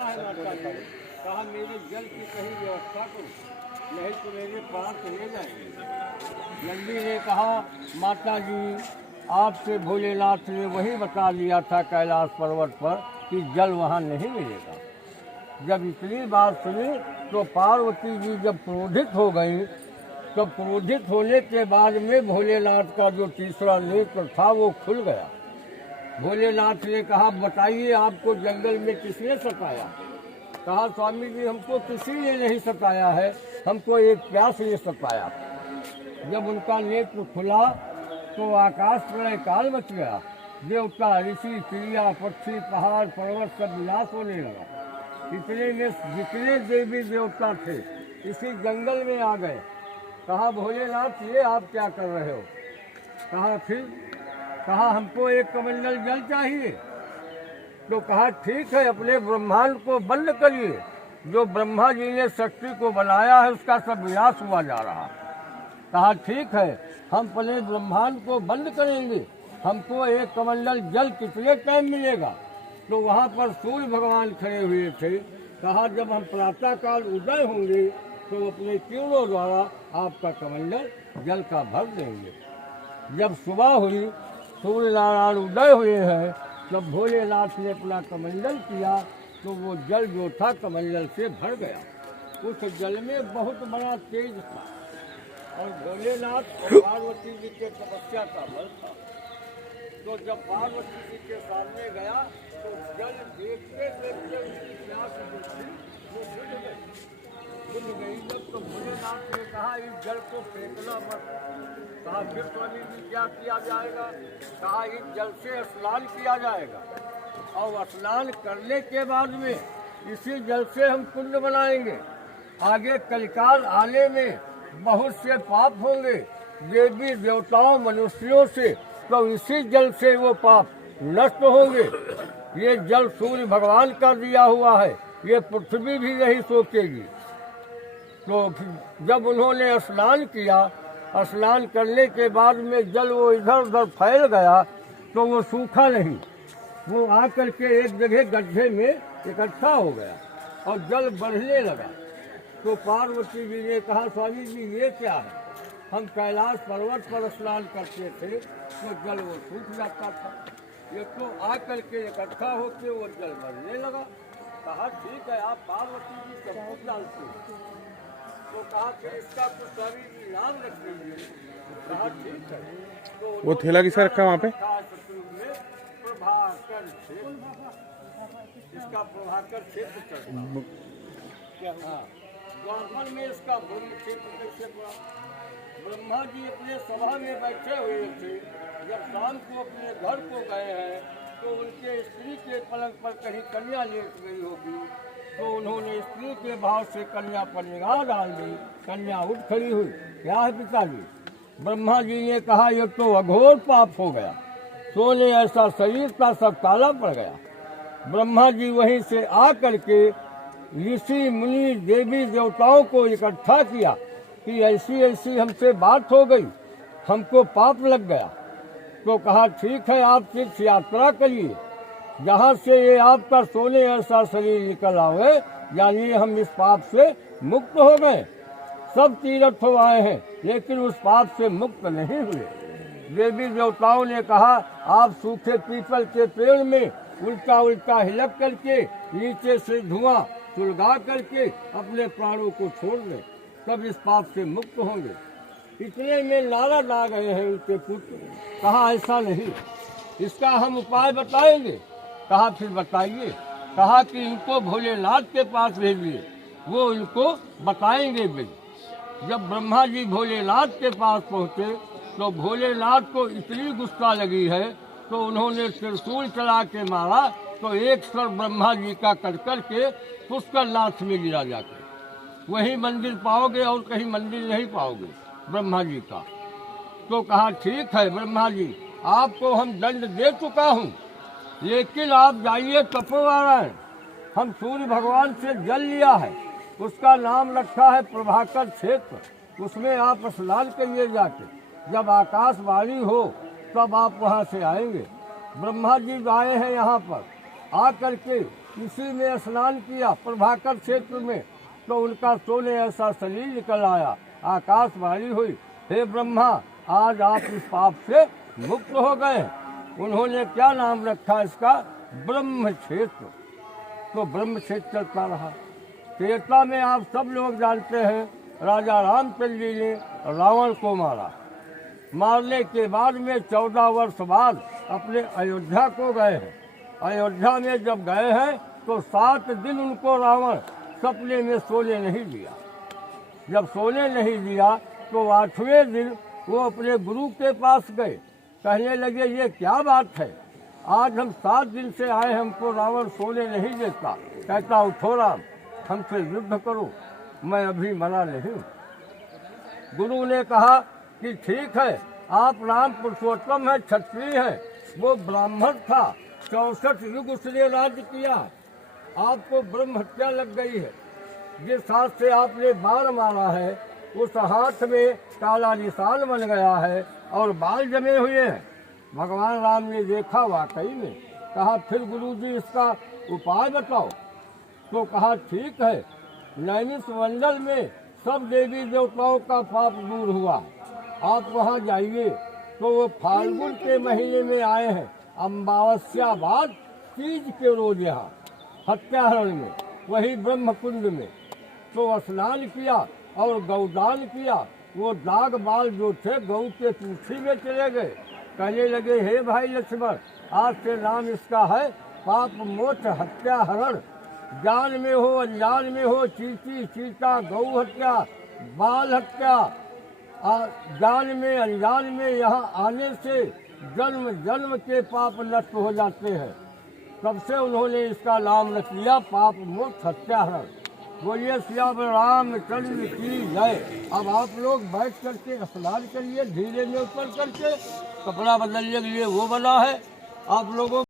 कहा मेरे जल की कहीं व्यवस्था करो, नहीं तो मेरे प्राण चले जाएंगे। नंदी ने कहा माता जी आपसे भोलेनाथ ने वही बता दिया था कैलाश पर्वत पर कि जल वहाँ नहीं मिलेगा। जब इतनी बात सुनी तो पार्वती जी जब क्रोधित हो गई, तो क्रोधित होने के बाद में भोलेनाथ का जो तीसरा नेत्र था वो खुल गया। भोलेनाथ ने कहा बताइए आपको जंगल में किसने सताया। कहा स्वामी जी हमको किसी ने नहीं सताया है, हमको एक प्यास ने सताया। जब उनका नेत्र खुला तो आकाश प्रलय काल मच गया। देवता ऋषि चिड़िया पक्षी पहाड़ पर्वत सब विनाश होने लगा। इतने में जितने देवी देवता थे इसी जंगल में आ गए। कहा भोलेनाथ ये आप क्या कर रहे हो। कहा फिर कहा हमको एक कमंडल जल चाहिए। तो कहा ठीक है अपने ब्रह्मांड को बंद करिए, जो ब्रह्मा जी ने शक्ति को बनाया है उसका सब विनाश हुआ जा रहा। कहा ठीक है हम अपने ब्रह्मांड को बंद करेंगे, हमको एक कमंडल जल कितने टाइम मिलेगा। तो वहाँ पर सूर्य भगवान खड़े हुए थे। कहा जब हम प्रातः काल उदय होंगे तो अपने किरणों द्वारा आपका कमंडल जल का भर देंगे। जब सुबह हुई सूर्य नारायण उदय हुए हैं, जब भोलेनाथ ने अपना कमंडल किया तो वो जल जो था कमंडल से भर गया। उस जल में बहुत बड़ा तेज था और भोलेनाथ और पार्वती जी के तपस्या का बल था। तो जब पार्वती जी के सामने गया तो जल देखते देखते उसकी प्यास बुझ गई। जब तो भोलेनाथ ने कहा इस जल को फेंकना मत। कहा फिर स्वामी जी क्या किया जाएगा। कहा इस जल से स्नान किया जाएगा और स्नान करने के बाद में इसी जल से हम कुंड बनाएंगे। आगे कलिकाल आने में बहुत से पाप होंगे देवी देवताओं मनुष्यों से, तो इसी जल से वो पाप नष्ट होंगे। ये जल सूर्य भगवान का दिया हुआ है, ये पृथ्वी भी नहीं सोचेगी। तो जब उन्होंने स्नान किया, स्नान करने के बाद में जल वो इधर उधर फैल गया तो वो सूखा नहीं, वो आकर के एक जगह गड्ढे में इकट्ठा हो गया और जल बढ़ने लगा। तो पार्वती जी ने कहा स्वामी जी ये क्या है। हम कैलाश पर्वत पर स्नान करते थे तो जल वो सूख जाता था, ये तो आकर के इकट्ठा होकर वो जल बढ़ने लगा। कहा ठीक है आप पार्वती जी सब कुछ डालते हैं। तो कहा फिर इसका कुछ स्वामी जी नाम रख लीजिए। कहा ठीक है। तो वो थैला किसका रखा वहाँ पे। प्रभाकर क्षेत्र, इसका प्रभाकर क्षेत्र चढ़ता। हाँ द्वापर में इसका ब्रह्म क्षेत्र कैसे पड़ा। ब्रह्मा जी अपने सभा में बैठे हुए थे। जब शाम को अपने घर को गए हैं तो उनके स्त्री के पलंग पर कहीं कन्या लेट गई होगी, तो उन्होंने स्त्री के भाव से कन्या पर निगाह डाल दी। कन्या उठ खड़ी हुई। क्या है पिताजी। ब्रह्मा जी ने कहा ये तो अघोर पाप हो गया, सोने ऐसा शरीर का सब काला पड़ गया। ब्रह्मा जी वहीं से आ करके ऋषि मुनि देवी देवताओं को इकट्ठा किया कि ऐसी ऐसी हमसे बात हो गई, हमको पाप लग गया। तो कहा ठीक है आप तीर्थ यात्रा करिए, जहाँ से ये आपका सोने ऐसा शरीर निकल आवे, यानी हम इस पाप से मुक्त हो गए। सब तीर्थ हो आए हैं लेकिन उस पाप से मुक्त नहीं हुए। देवी देवताओं ने कहा आप सूखे पीपल के पेड़ में उल्टा उल्टा हिलक करके नीचे से धुआं सुलगा करके अपने प्राणों को छोड़ दें, तब इस पाप से मुक्त होंगे। इतने में नारद आ गए हैं उनके पुत्र। कहा ऐसा नहीं, इसका हम उपाय बताएंगे। कहा फिर बताइए। कहा कि इनको भोलेनाथ के पास भेजिए, वो इनको बताएंगे भी। जब ब्रह्मा जी भोलेनाथ के पास पहुँचे तो भोलेनाथ को इतनी गुस्सा लगी है तो उन्होंने त्रिशूल चला के मारा, तो एक सर ब्रह्मा जी का कटकर के पुष्करनाथ में गिरा जाकर। वही मंदिर पाओगे और कहीं मंदिर नहीं पाओगे ब्रह्मा जी का। तो कहा ठीक है ब्रह्मा जी आपको हम दंड दे चुका हूँ, लेकिन आप जाइए तपोनारायण, हम सूर्य भगवान से जल लिया है, उसका नाम रखा है प्रभाकर क्षेत्र, उसमें आप स्नान करिए जाके। जब आकाशवाणी हो तब आप वहाँ से आएंगे। ब्रह्मा जी आए हैं यहाँ पर, आ करके इसी में स्नान किया प्रभाकर क्षेत्र में, तो उनका सोने ऐसा शरीर निकल आया। आकाशवाणी हुई, हे ब्रह्मा, आज आप इस पाप से मुक्त हो गए। उन्होंने क्या नाम रखा इसका? ब्रह्म क्षेत्र। तो ब्रह्म क्षेत्र चलता रहा। त्रेता में आप सब लोग जानते हैं, राजा रामचंद्र जी ने रावण को मारा। मारने के बाद में 14 वर्ष बाद अपने अयोध्या को गए हैं। अयोध्या में जब गए हैं तो 7 दिन उनको रावण सपने में सोने नहीं दिया। जब सोने नहीं दिया तो 8वें दिन वो अपने गुरु के पास गए। कहने लगे, ये क्या बात है, आज हम 7 दिन से आए, हमको रावण सोने नहीं देता। कहता, उठो राम, हमसे युद्ध करो, मैं अभी मना नहीं। गुरु ने कहा कि ठीक है, आप राम पुरुषोत्तम है, क्षत्रिय है, वो ब्राह्मण था, 64 युग उसने राज्य किया, आपको ब्रह्म हत्या लग गई है। जिस हाथ से आपने बाण मारा है उस हाथ में काला निशान बन गया है और बाल जमे हुए हैं। भगवान राम ने देखा वाकई में। कहा, फिर गुरुजी इसका उपाय बताओ। तो कहा, ठीक है, नैमिष मंडल में सब देवी देवताओं का पाप दूर हुआ, आप वहाँ जाइए। तो वो फाल्गुन के महीने में आए हैं, अमावस्या बाद तीज के रोज यहाँ हत्याहरण में, वही ब्रह्म कुंड में। तो स्नान किया और गौदान किया। वो दाग बाल जो थे गौ के पूछी में चले गए। कहने लगे, हे भाई लक्ष्मण, आज से नाम इसका है पाप मोक्ष हत्याहरण। जान में हो अनजान में हो, चींटी चीता गौ हत्या, बाल हत्या, जान में अनजान में यहाँ आने से जन्म जन्म के पाप नष्ट हो जाते हैं। तब से उन्होंने इसका नाम रख लिया पाप मोक्ष हत्याहरण। बोलिए श्याम रामचंद्र की जय। अब आप लोग बैठ करके स्नान करिए, धीरे में ऊपर करके कपड़ा बदलने के लिए वो बना है आप लोगों